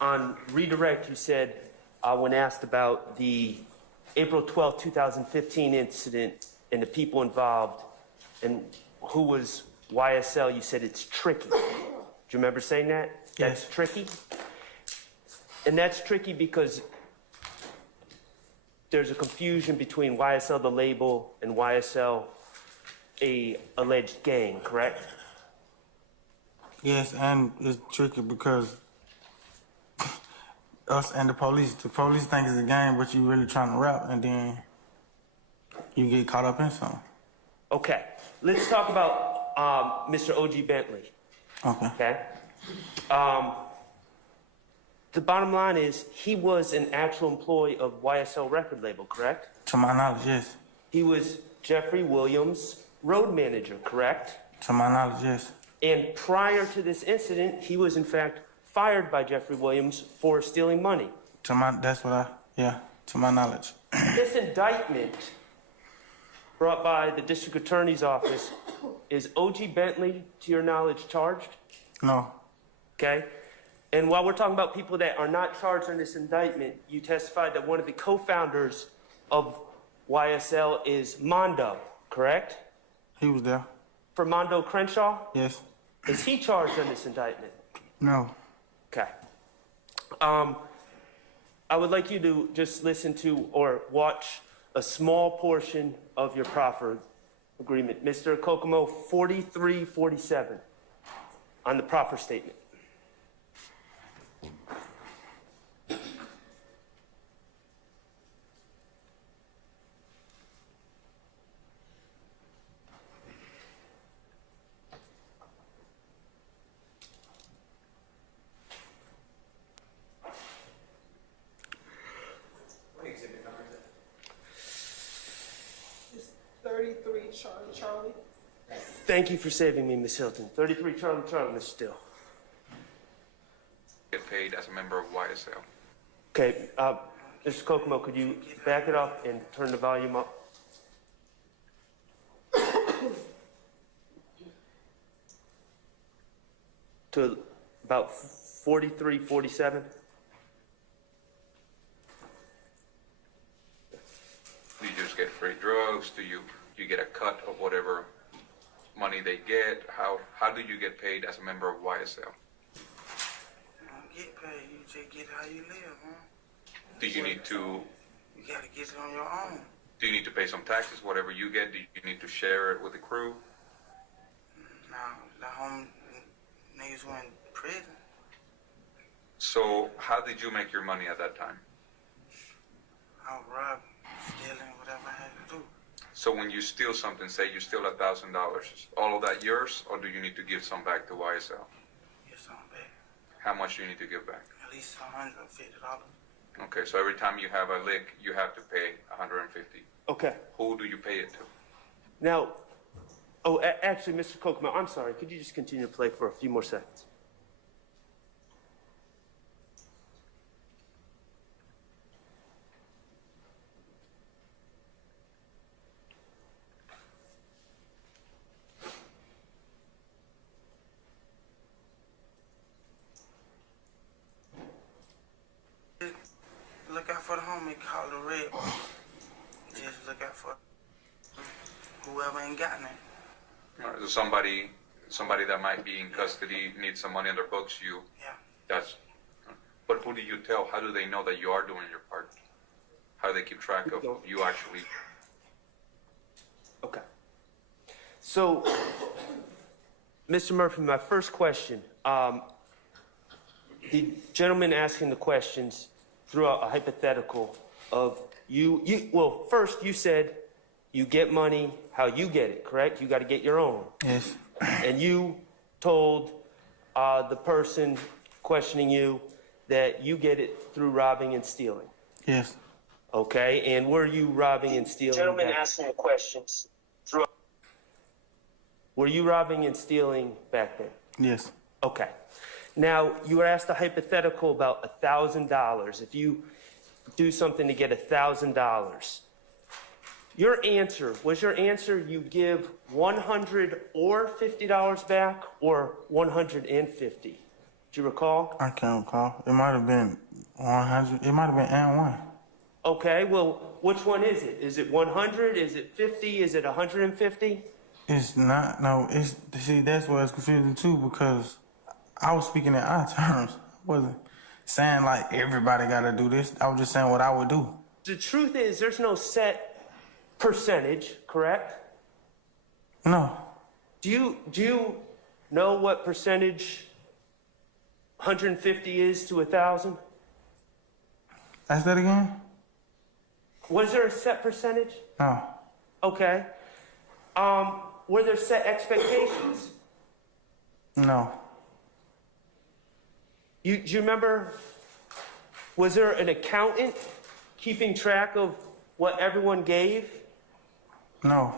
on redirect, you said, when asked about the April 12, 2015 incident and the people involved and who was YSL, you said it's tricky. Do you remember saying that? Yes. That's tricky? And that's tricky because there's a confusion between YSL, the label, and YSL, a alleged gang, correct? Yes, and it's tricky because us and the police think it's a game, but you really trying to rap, and then you get caught up in something. Okay, let's talk about Mr. O.G. Bentley. Okay? The bottom line is he was an actual employee of YSL record label, correct? To my knowledge, yes. He was Jeffrey Williams' road manager, correct? To my knowledge, yes. And prior to this incident, he was in fact fired by Jeffrey Williams for stealing money. To my knowledge. This indictment brought by the district attorney's office, is O.G. Bentley, to your knowledge, charged? No. Okay? And while we're talking about people that are not charged in this indictment, you testified that one of the co-founders of YSL is Mondo, correct? He was there. For Mondo Crenshaw? Yes. Is he charged in this indictment? No. Okay. I would like you to just listen to or watch a small portion of your proffer agreement. Mr. Kokomo, 4347 on the proffer statement. Charlie. Thank you for saving me, Miss Hilton. 33 Charlie, Mr. Still. Get paid as a member of YSL. Okay, Mr. Kokomo, could you back it up and turn the volume up? To about 43, 47. Do you just get free drugs? Do you get a cut of whatever money they get? How do you get paid as a member of YSL? You don't get paid, you just get how you live, man. Do you need to... You gotta get it on your own. Do you need to pay some taxes, whatever you get? Do you need to share it with the crew? No, the home niggas were in prison. So how did you make your money at that time? I was robbing, stealing, whatever I had to do. So when you steal something, say you steal $1,000, is all of that yours, or do you need to give some back to YSL? Get something back. How much do you need to give back? At least $150. Okay, so every time you have a lick, you have to pay $150. Okay. Who do you pay it to? Now, actually, Mr. Kokomo, I'm sorry. Could you just continue to play for a few more seconds? Look out for the homie called the Red. Just look out for whoever ain't got it. All right, so somebody that might be in custody needs some money on their books. Yeah. But who do you tell? How do they know that you are doing your part? How do they keep track of you actually? Okay. So, Mr. Murphy, my first question, the gentleman asking the questions threw out a hypothetical of well, first you said you get money how you get it, correct? You got to get your own. Yes. And you told the person questioning you that you get it through robbing and stealing. Yes. Okay, and were you robbing and stealing? Gentlemen asking the questions. Were you robbing and stealing back then? Yes. Okay. Now, you were asked a hypothetical about $1,000. If you do something to get $1,000, was your answer you give $100 or $50 back or $150? Do you recall? I can't recall. It might have been 100. It might have been and one. Okay, well, which one is it? Is it 100? Is it 50? Is it 150? It's not. No. It's see. That's why it's confusing too because I was speaking in our terms. I wasn't saying like everybody got to do this. I was just saying what I would do. The truth is, there's no set percentage, correct? No. Do you know what percentage 150 is to 1,000? Ask that again. Was there a set percentage? No. Okay. Were there set expectations? No. Do you remember, was there an accountant keeping track of what everyone gave? No.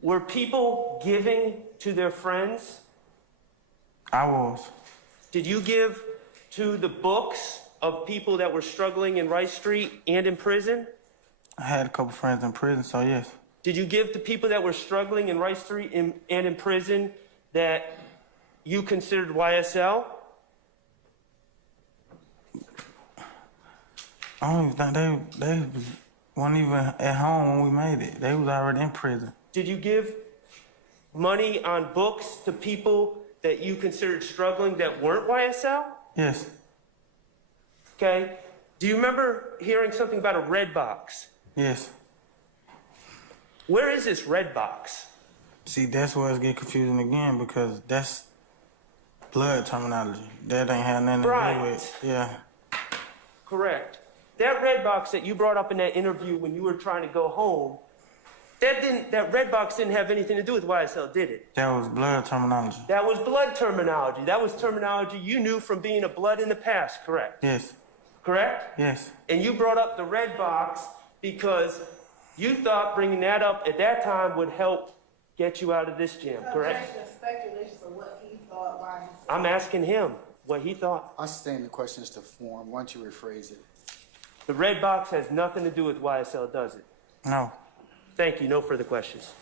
Were people giving to their friends? I was. Did you give to the books of people that were struggling in Rice Street and in prison? I had a couple friends in prison, so yes. Did you give to people that were struggling in Rice Street and in prison that you considered YSL? I don't even think they weren't even at home when we made it. They was already in prison. Did you give money on books to people that you considered struggling that weren't YSL? Yes. Okay. Do you remember hearing something about a red box? Yes. Where is this red box? See, that's where it's get confusing again because that's blood terminology. That ain't had nothing to do with. Yeah. Correct. That red box that you brought up in that interview when you were trying to go home, that red box didn't have anything to do with YSL, did it? That was blood terminology. That was blood terminology. That was terminology you knew from being a blood in the past, correct? Yes. Correct? Yes. And you brought up the red box because you thought bringing that up at that time would help get you out of this jam, correct? Speculations of what he thought, why he said. I'm asking him what he thought. I stand the questions to form. Why don't you rephrase it? The red box has nothing to do with YSL, does it? No. Thank you. No further questions.